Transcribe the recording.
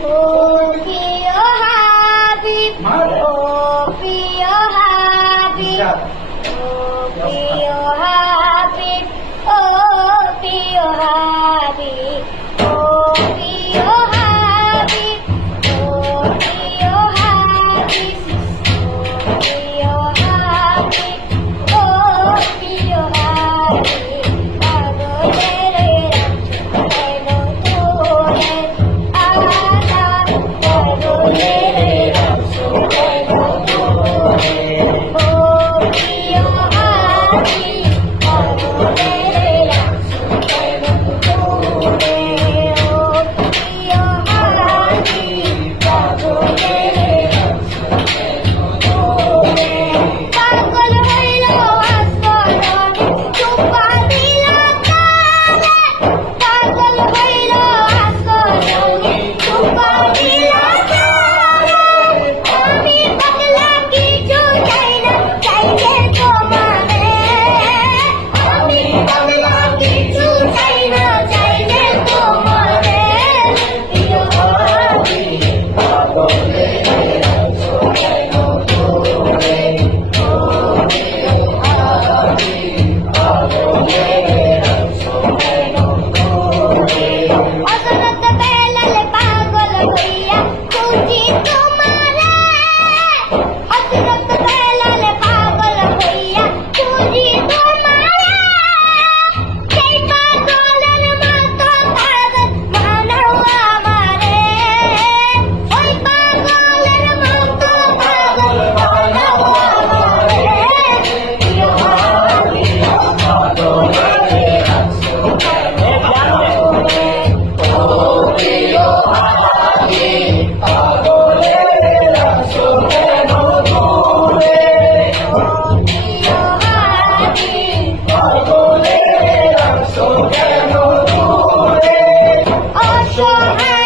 ও প্রিয় হাবিব, ও প্রিয় হাবিব, ও প্রিয় হাবিব, ও প্রিয় হাবিব, ও প্রিয় হাবিব, ও প্রিয় হাবিব, প্রিয় হাবিব, ও প্রিয় হাবিব, পাগলের কেন তোরে আশা, পাগলের কেন তোরে, ও প্রিয় হাবিব, পাগলের কেন তোরে, ও প্রিয় হাবিব, পাগলের পাগল হইল আসমানে চুপা দিলা তারে, পাগল হইল আসমানে চুপা দিলা তারে, আমি পাগলা কিছু চাই না, চাইলে তোমারে, আমি পাগলা কিছু চাই না, চাইলে তোমারে, প্রিয় হাবিব, পাগলের অসনত বেলালে পাগল হইয়া খুঁজি তোমারে, অসনত বেলালে পাগল হইয়া খুঁজি তোমারে, সেই পাগলের মতো পাগল বানাও আমারে, ওই পাগলের মতো পাগল বানাও আমারে, প্রিয় হাবিব, অসহায়